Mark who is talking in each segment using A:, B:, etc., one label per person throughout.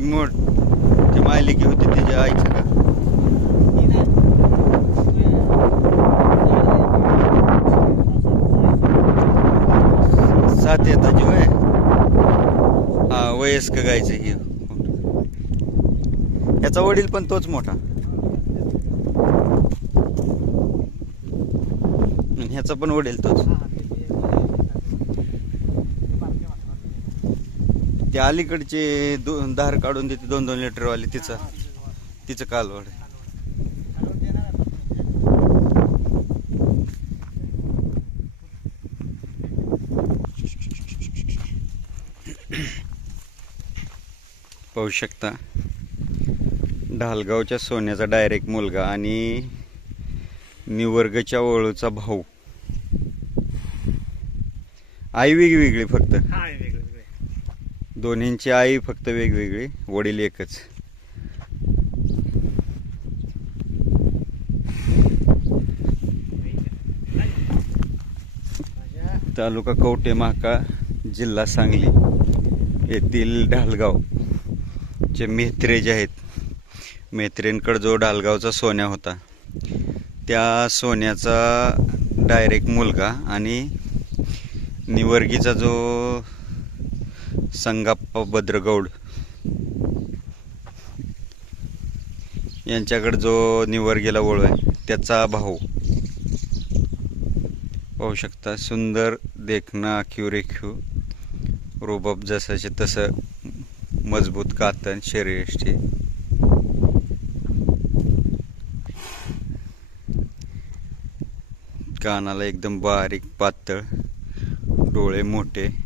A: ती मोठ ती मायलिकी होती तिच्या आईचं का सात येताची वय हा वयस्क गायचं ही. याचा वडील पण तोच मोठा. ह्याचा पण वडील तोच. ते अलीकडचे दोन दार काढून देते दोन दोन लिटरवाले तिचं. तिचं कालवड पाहू शकता. ढालगावच्या सोन्याचा डायरेक्ट मुलगा आणि निवर्गच्या ओळूचा भाऊ. आई वेगवेगळी फक्त. दोन्हींची आई फक्त वेगवेगळी वडील एकच. तालुका कवटे महाका जिल्हा सांगली येथील ढालगाव जे मेहत्रे जे आहेत मेहत्रेंकडे जो ढालगावचा सोन्या होता त्या सोन्याचा डायरेक्ट मुलगा आणि निवर्गीचा जो संगाप्पा भद्रगौड. यांच्याकडे जो निवर गेला ओळ आहे त्याचा भाऊ. पाहू शकता सुंदर देखणं आखीव रेखीव रोबाब जसाचे तसं मजबूत कातन शरीरष्टी कानाला एकदम बारीक पातळ डोळे मोठे.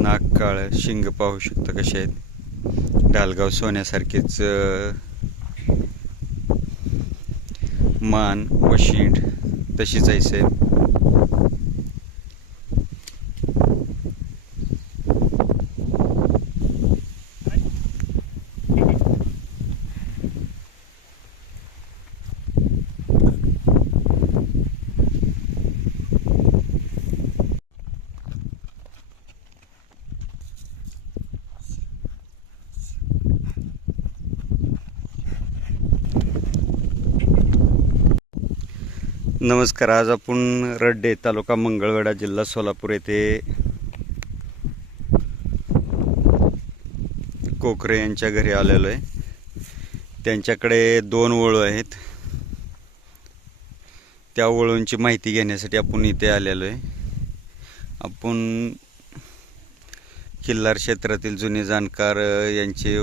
A: नाक काळं शिंग पाहू शकता कसे आहेत. डालगाव सोन्यासारखेच मान व शिंड तशीच आहे साहेब. नमस्कार आज आपण रड्डे तालुका मंगळवेढा जिल्हा सोलापूर येथे कोकरे यांच्या घरी आलेलो आहे. त्यांच्याकडे दोन वळू आहेत. त्या वळूंची माहिती घेण्यासाठी आपण इथे आलेलो आहे. आपण किल्लार क्षेत्रातील जुने जाणकार यांचे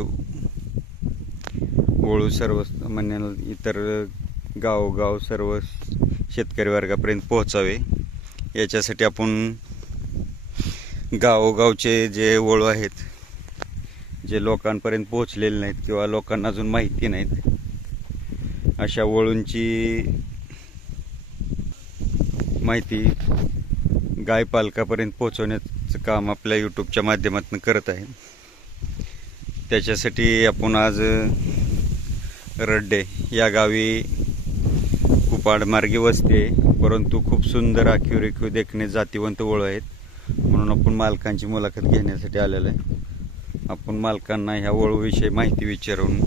A: वळू सर्व म्हणजे इतर गावोगाव सर्व शेतकरी वर्गापर्यंत पोहोचावे. याच्यासाठी आपण गावोगावचे जे वळू आहेत जे लोकांपर्यंत पोहोचलेले नाहीत किंवा लोकांना अजून माहिती नाहीत अशा वळूंची माहिती गाय पालकापर्यंत पोहोचवण्याचं काम आपल्या यूट्यूबच्या माध्यमातून करत आहे. त्याच्यासाठी आपण आज रड्डे या गावी कुपाडमार्गी वस्ती आहे. परंतु खूप सुंदर आखीव रेखीव देखणे जातीवंत ओळ आहेत. म्हणून आपण मालकांची मुलाखत घेण्यासाठी आलेलो आहे. आपण मालकांना ह्या ओळूविषयी माहिती विचारून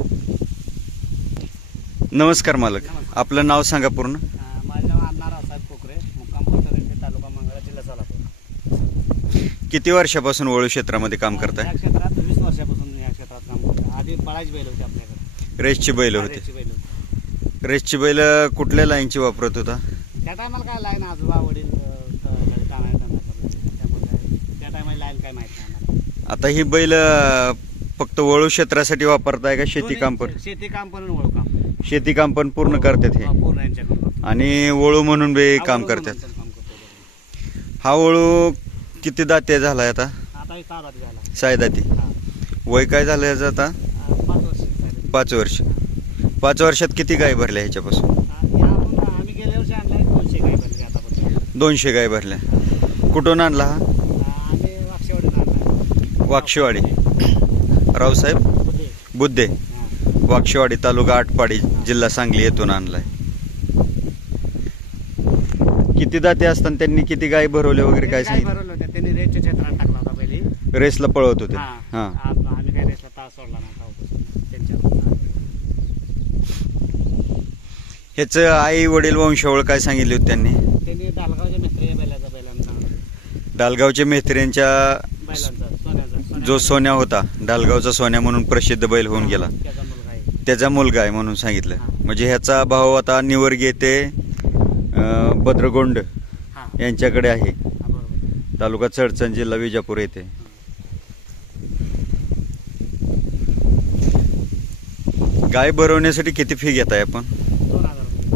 A: नमस्कार मालक. आपलं नाव सांगा पूर्ण.
B: माझं नाव कोकरे मुक्काम तालुका मंगळा जिल्हा सोलापूर.
A: किती वर्षापासून ओळू क्षेत्रामध्ये काम करताय?
B: क्षेत्रात वीस वर्षापासून या क्षेत्रात काम करतो आधी बळाची बैल होती आपल्याकडे.
A: रेसची बैल होते.
B: रेसची बैल
A: कुठल्या लाईनची वापरत होता?
B: त्या टायमाला काय लाईन आजोबा वडील त्या टायमाला लाईन काय माहीत नाही आम्हाला.
A: आता ही बैल फक्त वळू क्षेत्रासाठी वापरताय का शेती
B: दोन्ही-
A: काम पण?
B: शेती काम पण वळू काम.
A: शेती काम पण पूर्ण करतात हे.
B: हा, पूर्ण यांच्याकडून करतो.
A: आणि वळू म्हणून बी काम करतात.
B: म्हणून काम करतो.
A: हा वळू किती दाते झालाय आता?
B: आता हे झाला.
A: सायदाती
B: हा.
A: वय काय झालं याचं आता?
B: पाच वर्ष झाले.
A: पाच वर्ष. पाच वर्षात किती गाय भरल्या ह्याच्यापासून?
B: आम्ही गेल्या वर्षी आणलाय दोनशे
A: गाय भरल्या. कुठून आणला हा?
B: आम्ही वाक्षेवाडीला आणलाय
A: वाक्षेवाडी रावसाहेब
B: बुद्धे.
A: वाक्षेवाडी तालुका आटपाडी जिल्हा सांगली येथून आणलाय. किती दाते असताना त्यांनी किती गाय भरवले वगैरे काय सांगितलं?
B: त्यांनी क्षेत्रात टाकला होता पहिले.
A: रेसला पळवत होते.
B: हा
A: हां
B: आप- आम्ही काही रेसला तास सोडला नाही तेव्हापासून त्यांच्यावर
A: ह्याचं आई वडील वंशावळ काय सांगितली होती त्यांनी?
B: त्यांनी डालगावच्या मित्र या बैलाचा बैलांचा
A: डालगावच्या मेहत्रेंच्या
B: बैलांचा सोन्याचा सोन्याचा.
A: जो सोन्या होता डालगावचा सोन्या म्हणून प्रसिद्ध बैल होऊन गेला.
B: त्याचा मुलगा आहे.
A: आहे म्हणून सांगितलं. म्हणजे ह्याचा भाऊ आता निवर्गी येते भद्रगोंड
B: हा.
A: यांच्याकडे आहे. तालुका चडचण जिल्हा विजापूर येथे गाय भरवण्यासाठी किती फी घेताय आपण?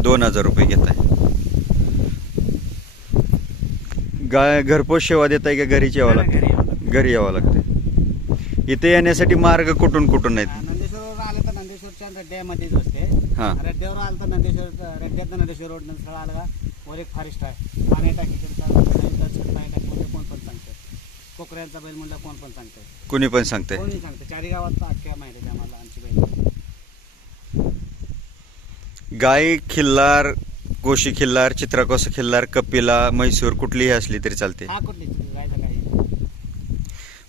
B: दोन हजार रुपये
A: रुपये घेताय गाय घरपोच सेवा देताय का घरीच यावं लागतं. घरी यावं लागतं. इथे येण्यासाठी मार्ग कुठून कुठून आहेत?
B: नंदेश्वरवर आले तर नंदेश्वरच्या रड्ड्यामध्येच असते
A: हा.
B: रड्ड्यावर आलं तर नंदेश्वर रड्ड्यात नंदेश्वर रोड नंतर आलं का? वर एक फॉरेस्ट आहे. पाणी पाणी टाकीमध्ये कोण पण सांगते कोकऱ्यांचा बैल म्हणलं कोण पण सांगते
A: कुणी पण सांगतंय.
B: कोणी सांगते चारी गावात तर अख्ख्या माहिती आहे आम्हाला आमची बैल
A: गाय खिल्लार कोशी खिल्लार चित्राकोस खिल्लार कपिला म्हैसूर कुठलीही असली तरी चालते.
B: हा कुठली गायचं काही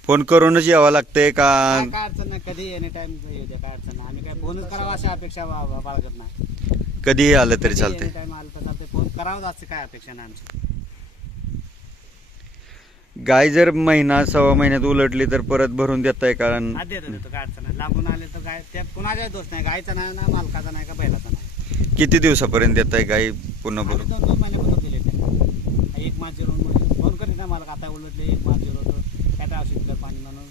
A: फोन करूनच यावं लागतंय का?
B: काय काय अडचण नाही. कधी एनी टाइम येऊ द्या काय अडचण नाही. आम्ही काय फोनच करावा अशी अपेक्षा बा- बा- बाळगत नाही.
A: कधीही आलं तरी
B: टाइम आलं तर चालते फोन असं काय अपेक्षा नाही आमची.
A: गाय जर महिना सव्वा महिन्यात उलटली तर परत भरून देताय कारण
B: हा देतो देतो. काय अडचण नाही. लागून आले तर काय त्यात कुणाचाही दोष नाही. गायचा नाही ना मालकाचा नाही का बैलाचा नाही.
A: किती दिवसापर्यंत देताय गाय पुन्हा
B: आम्ही
A: भरून
B: दोन दोन महिन्यापासून दिले त्यांना एक मास झिरो फोन करीत मालक आता उलटले एक झिरो काय काय औषध दिलं पाणी म्हणून.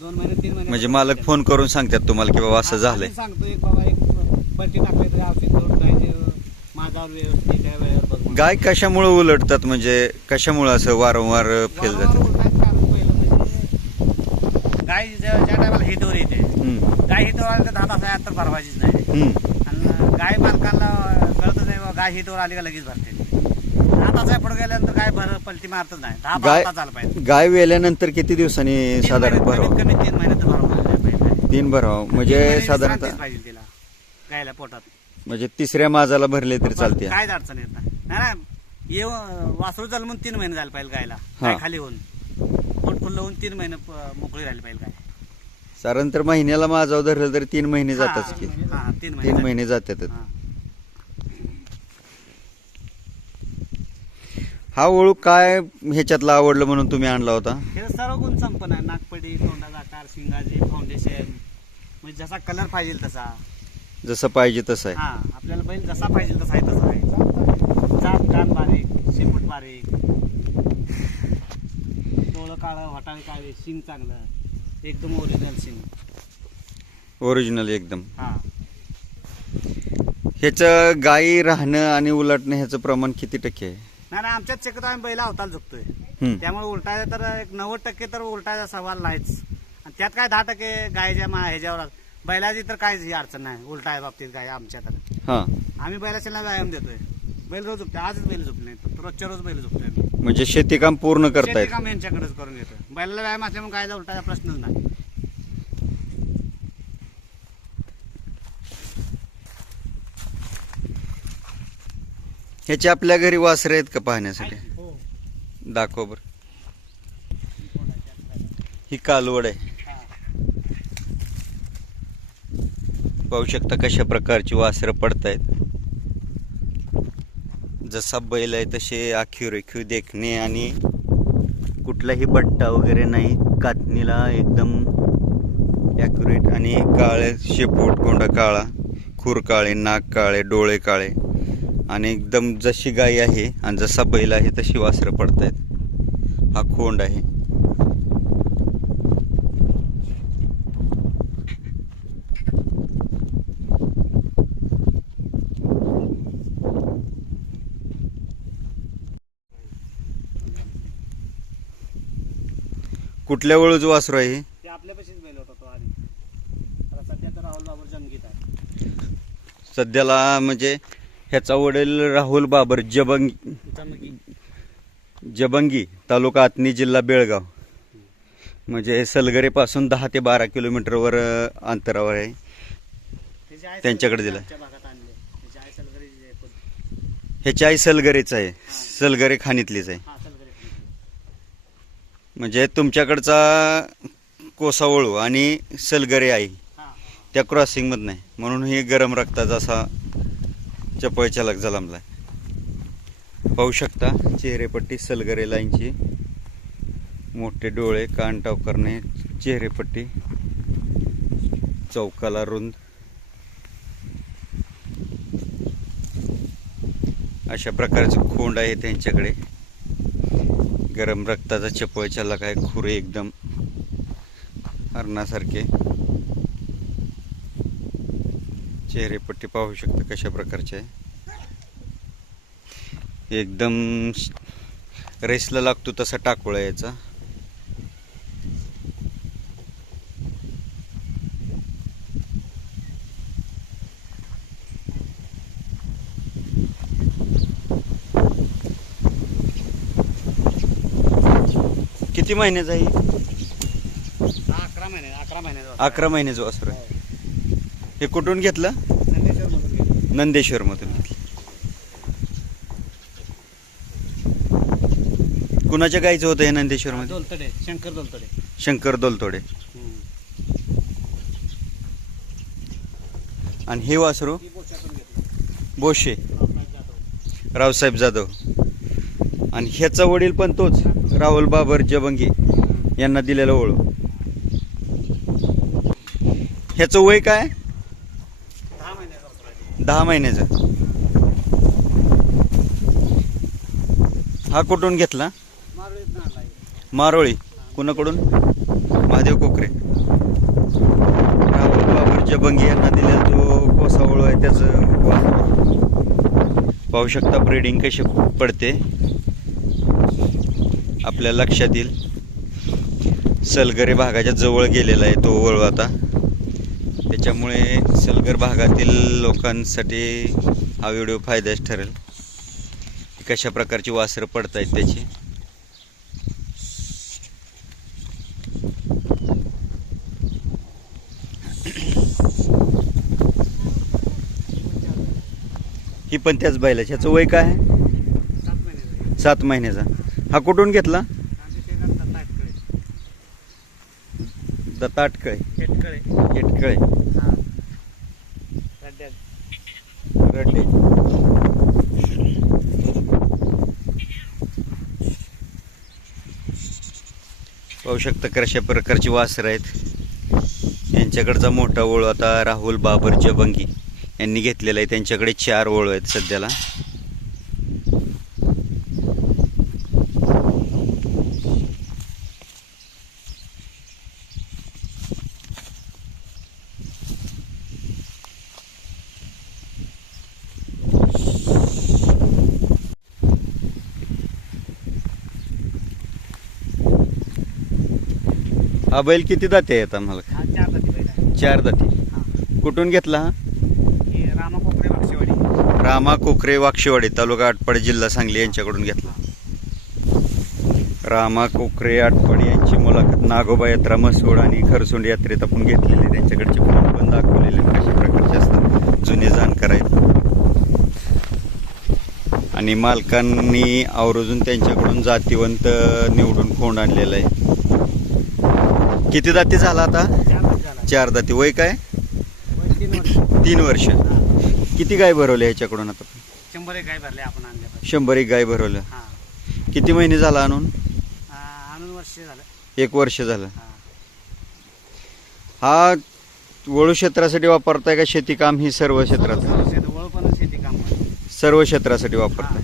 B: दोन महिने तीन महिने
A: म्हणजे मालक फोन करून सांगतात तुम्हाला की बाबा असं झालंय.
B: सांगतो एक बाबा एक पलटी टाकले तरी औषध देऊन काय माझ्यावर व्यवस्थित आहे वेळेवर.
A: गाय कशामुळे उलटतात? म्हणजे कशामुळे असं वारंवार फेल जातात?
B: म्हणजे गाय ज्या टायमाला हिटवर येते. गाय हिटवर आली तर दहा तास तर भरवायचीच नाही. गाय मालकाला कळतच नाही बा, गाय हिटवर आली का लगेच भरते. दहा तास पुढे गेल्यानंतर गाय भर पलटी मारतच नाही. दहा
A: गाय
B: झालं पाहिजे.
A: गाय वेल्यानंतर किती दिवसांनी
B: तीन
A: साधारण
B: महिन्यात,
A: भरावं?
B: कमीत कमी तीन महिन्यात भरवा पाहिजे
A: तीन भरावं.
B: तीन
A: म्हणजे
B: महिने
A: साधारणतः
B: विश्रांतीच पाहिजे तिला गायला पोटात.
A: म्हणजे तिसऱ्या माजाला भरले तरी चालते.
B: काहीच अडचण येत नाही. नाही नाही. येऊ वासरू जन्मून तीन महिने झाले पाहिजे गायला.
A: हा.
B: गाय खाली होऊन. पोट फुल्ल होऊन तीन महिने प- मोकळी राहिली पाहिजे गाय.
A: साधारण तर महिन्याला माझाव धरलं तरी तीन महिने जातात की.
B: हा, तीन महिने
A: तीन. महिने जातात.
B: हा.
A: हा ओळू काय ह्याच्यातला आवडलं म्हणून तुम्ही आणला होता?
B: हे सर्व गुण संपन्न आहे. नागपडी तोंडाचा आकार शिंगाजी फाउंडेशन म्हणजे जसा कलर पाहिजे तसा.
A: जसं पाहिजे तसं आहे.
B: हा आपल्याला बैल जसा पाहिजे तसा आहे तसा आहे. चाप कान बारीक शेपूट बारीक. डोळं काळं वाटाळ काळे शिंग चांगलं. एकदम ओरिजिनल शिंग
A: ओरिजिनल एकदम.
B: हा.
A: ह्याचं गायी राहणं आणि उलटणं ह्याचं प्रमाण किती टक्के आहे?
B: नाही नाही आमच्यात शक्यतो आम्ही बैला अवताल झुकतोय
A: हम्म.
B: त्यामुळे उलटायचा तर एक नव्वद टक्के तर उलटायचा सवाल नाहीच. आणि त्यात काय दहा टक्के गायच्या मा ह्याच्यावर बैलाची तर काहीच ही अडचण नाही उलटाय बाबतीत गाय आमच्या तर.
A: हा.
B: आम्ही बैलाच्या व्यायाम देतोय. बैल रोज झुकते आजच बैल फक्त रोजच्या रोज बैल झुकतोय आम्ही.
A: म्हणजे शेतीकाम पूर्ण करतायत.
B: शेती काम यांच्याकडेच करून घेतोय. बैलाला व्यायाम असल्यामुळे गायचा उलटायचा प्रश्नच नाही.
A: ह्याचे आपल्या घरी वासरे आहेत का पाहण्यासाठी?
B: हो.
A: दाखव बर. ही कालवड आहे. पाहू शकता कशा प्रकारची वासरं पडतायत. जसा बैल आहे तसे आखीव रेखीव देखणे आणि कुठलाही बट्टा वगैरे नाही. कातणीला एकदम ॲक्युरेट आणि काळे शेपूट कोंडा काळा खूर काळे नाक काळे डोळे काळे. आणि एकदम जशी गाय आहे आणि जसा बैल आहे तशी वासरं पडतायत. हा खोंड आहे. कुठल्या वळूच वासरू आहे? हे?
B: ते आपल्यापाशीच बैल होता तो आधी. आता सध्या तर राहुल बाबर जमगीत आहे.
A: सध्याला म्हणजे ह्याचा वडील राहुल बाबर जबंग
B: जमगी
A: जबंगी तालुका आतनी जिल्हा बेळगाव. म्हणजे सलगरेपासून दहा ते बारा किलोमीटरवर अ, अंतरावर आहे.
B: त्याची आई
A: त्यांच्याकडे दिलाय.
B: आमच्या भागात आणले. त्याची आई सलगरी जी आहे पण-
A: ह्याची आई सलगरेच आहे. सलगरे खाणीतलीच आहे.
B: हा.
A: म्हणजे तुमच्याकडचा कोसावळू आणि सलगरे आई त्या क्रॉसिंगमधनं आहे. म्हणून हे गरम रक्ताचा असा चपळ चालक जलमला पाहू शकता चेहरेपट्टी सलगरे लाईनची. मोठे डोळे कान टाव करणे चेहरेपट्टी. चौकाला रुंद. अशा प्रकारचं खोंड आहे त्यांच्याकडे. गरम रक्ताचा चपळ चालक आहे खुरे एकदम. हरणासारखे. चेहरेपट्टी पाहू शकता कशा प्रकारचे. एकदम रेसला लागतो तसा टाकोळा याचा. किती महिन्याचा आहे
B: हा, अकरा महिने अकरा महिन्याचा
A: अकरा महिन्याचं वासर आहे. हे कुठून घेतलं?
B: नंदेश्वरमधून घेतलं.
A: कुणाच्या गायचं होतं हे नंदेश्वरमध्ये
B: दोलतडे शंकर दोलतडे.
A: शंकर दोलतोडे. आणि हे वासरू? बोशे
B: रावसाहेब जाधव.
A: आणि ह्याचा वडील पण तोच राहुल बाबर जबंगी यांना दिलेला ओळख. ह्याचं वय काय?
B: दहा महिन्याचा.
A: दहा महिन्याचं हा कुठून घेतला? मारोळी. कुणाकडून? महादेव कोकरे. राहुल बाबर जबंगी यांना दिलेला तो कोसा ओळख आहे त्याचं पाहू शकता ब्रीडिंग कशी पडते. आपल्या लक्षात येईल. सलगरे भागाच्या जवळ गेलेला आहे तो वळू आता. त्याच्यामुळे सलगर भागातील लोकांसाठी हा व्हिडिओ फायद्याच ठरेल. कशा प्रकारची वासरं पडतायत त्याची. ही पण त्याच बैलाची. ह्याचं वय काय आहे.
B: सात महिन्याचा.
A: हा कुठून घेतला. दत्ताटकळे.
B: हा. रड्ड्यात.
A: रड्डे. पाहू शकता कशा प्रकारची वासर आहेत. यांच्याकडचा मोठा ओळ आता राहुल बाबर जबंगी यांनी घेतलेला आहे. त्यांच्याकडे चार ओळ आहेत सध्याला. हा बैल किती दाते आहेत आम्हाला?
B: चार जाती बैल आहे.
A: चार दाती.
B: हा.
A: कुठून घेतला हा?
B: हे रामा कोपरे वाक्षेवाडी
A: रामा कोकरे वाक्षेवाडी तालुका आटपाडी जिल्हा सांगली यांच्याकडून घेतला. रामा कोकरे आटपाडी यांची मुलाखत नागोबा यात्रा मसोड आणि खरसोंड यात्रेत आपण घेतलेली. त्यांच्याकडचे फोन पण दाखवलेले आहेत, कशा प्रकारचे असतात जुने जाणकार आहेत. आणि मालकांनी आवर्जून त्यांच्याकडून जातीवंत निवडून खोंड आणलेलं आहे. किती दाती झाला आता?
B: चार
A: दाती वय काय?
B: तीन वर्ष.
A: किती गाय भरवले ह्याच्याकडून आता?
B: शंभर एक गाय भरले आपण आणल्या
A: शंभर एक गाय भरवल्या
B: हा.
A: किती महिने झाला आणून?
B: आणून वर्ष झालं.
A: एक वर्ष झालं.
B: हा.
A: हा वळू क्षेत्रासाठी वापरताय का शेती काम ही सर्व क्षेत्रात.
B: सर्व
A: क्षेत्रासाठी वापरताय.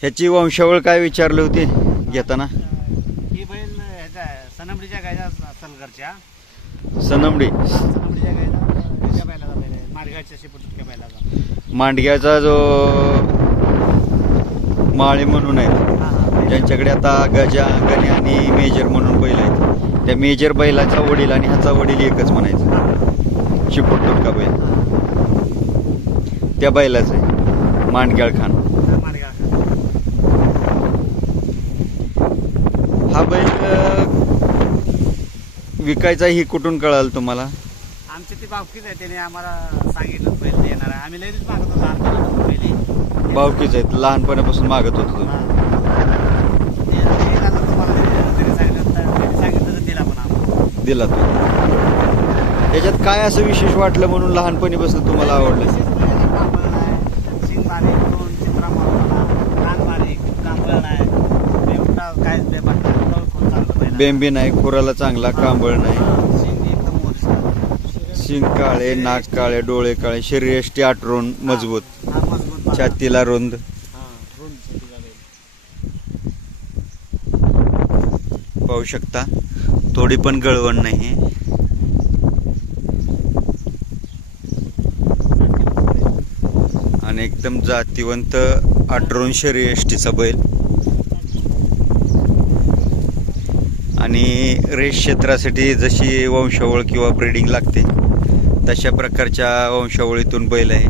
A: ह्याची वंशावळ काय विचारली होती घेताना
B: ही बैल ह्याच्या सनमडीच्या गायचा सलगरच्या
A: सनमडी.
B: सनमडीच्या गायचा ह्याच्या बैलाचा बैल आहे बैलाचा
A: मांडग्याचा जो माळे म्हणून आहे
B: हा हा
A: ज्यांच्याकडे आता गजा गणे आणि मेजर म्हणून बैल आहेत. त्या मेजर बैलाचा वडील आणि ह्याचा वडील एकच म्हणायचं. शिपूट तुटका बैल. त्या बैलाचं आहे मांडग्याळ खान.
B: मारगाव
A: हा बैल विकायचा ही कुठून कळाल तुम्हाला?
B: आमचे ती बावकीच आहे त्याने आम्हाला सांगितलं पहिले येणार आहे. आम्ही लगेच मागत होतो लहानपणापासून पहिले.
A: बावकीच आहेत लहानपणापासून मागत होतो तुम्ही.
B: ते
A: दिला पण आम्हाला. दिला तो. त्याच्यात काय असं विशेष वाटलं म्हणून लहानपणीपासून तुम्हाला आवडलं?
B: विशेष म्हणजे ते कांबळण आहे शिंगमारी दोन चित्रा मारताना कानमारी कांबळण आहे बेवटा काय बेपट्टा
A: बेंबी नाही खुराला चांगला कांबळ नाही.
B: शिंग
A: काळे नाक काळे डोळे काळे शरीरयष्टी आटरून मजबूत
B: मजबूत.
A: छातीला रुंद. पाहू शकता थोडी पण गळवण नाही आणि एकदम जातीवंत आटरून शरीरयष्टीचा बैल. आणि रेस क्षेत्रासाठी जशी वंशावळ किंवा ब्रीडिंग लागते तशा प्रकारच्या वंशावळीतून बैल आहे.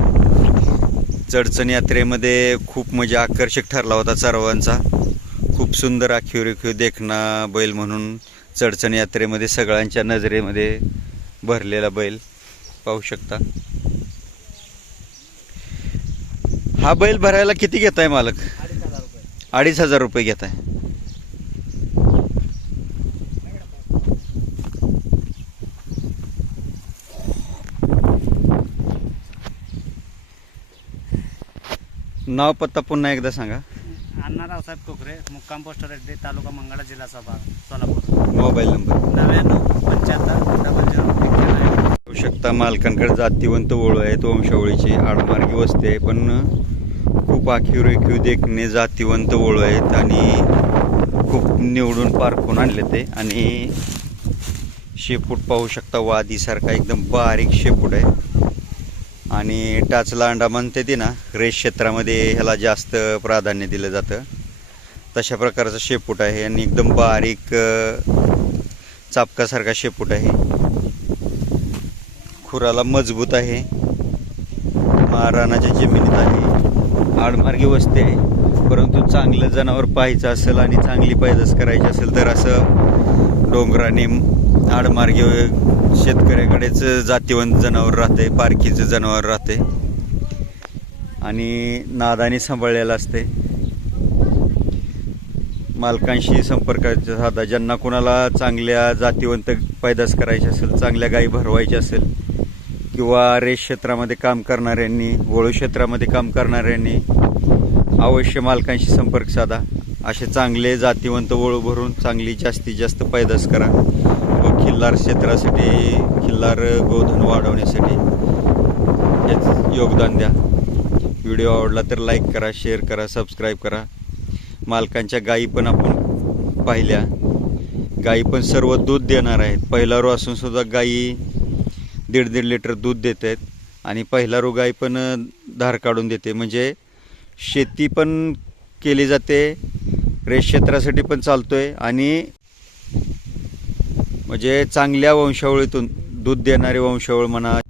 A: चढचण यात्रेमध्ये खूप म्हणजे आकर्षक ठरला होता सर्वांचा खूप सुंदर आखीव रेखीव देखणा बैल म्हणून चढचण यात्रेमध्ये सगळ्यांच्या नजरेमध्ये भरलेला बैल. पाहू शकता. हा बैल भरायला किती घेत आहे मालक?
B: अडीच हजार रुपये.
A: अडीच हजार रुपये घेत आहे नाव पत्ता पुन्हा एकदा सांगा.
B: अण्णा रावसाहेब कोकरे मुक्काम पोस्ट रेड्डी तालुका मंगळा जिल्हा सभा सोलापूर.
A: Mobile number.
B: नव्याण्णव पंच्याहत्तर डबल झिरो
A: शकता मालकांकडे जातीवंत ओळू आहेत वंशावळीची आडमार्गी वस्ती आहे पण खूप आखीव रेखीव देखणे जातीवंत ओळू आहेत आणि खूप निवडून पारखून आणले ते. आणि शेपूट पाहू शकता वादीसारखा एकदम बारीक शेपूट आहे. आणि टाचला अंडा म्हणते ती ना रेश क्षेत्रामध्ये ह्याला जास्त प्राधान्य दिलं जातं. तशा प्रकारचा शेपूट आहे आणि एकदम बारीक चापकासारखा शेपूट आहे. खुराला मजबूत आहे. महाराणाच्या जमिनीत आहे. आडमार्गी वस्ती आहे. परंतु चांगलं जनावर पाहायचं असेल आणि चांगली पैदास करायची असेल तर असं डोंगराने आडमार्गी शेतकऱ्याकडेच जातीवंत जनावर राहते पारखीचं जनावर राहते. आणि नादाने सांभाळलेलं असते. मालकांशी संपर्क साधा. ज्यांना कोणाला चांगल्या जातीवंत पैदास करायची असेल चांगल्या गायी भरवायची असेल किंवा रेस क्षेत्रामध्ये काम करणाऱ्यांनी वळू क्षेत्रामध्ये काम करणाऱ्यांनी अवश्य मालकांशी संपर्क साधा. असे चांगले जातीवंत वळू भरून चांगली जास्तीत जास्त पैदास करा. खिल्लार क्षेत्रासाठी खिल्लार गोधन वाढवण्यासाठी हेच योगदान द्या. व्हिडिओ आवडला तर लाईक करा शेअर करा सबस्क्राईब करा. मालकांच्या गायी पण आपण पाहिल्या. गायी पण सर्व दूध देणार आहेत. पहिला रो असून सुद्धा गायी दीड दीड लिटर दूध देत आहेत. आणि पहिला रो गाय पण धार काढून देते. म्हणजे शेती पण केली जाते. रेस क्षेत्रासाठी पण चालतो आहे आणि म्हणजे चांगल्या वंशावळीतून दूध देणारी वंशावळ म्हणा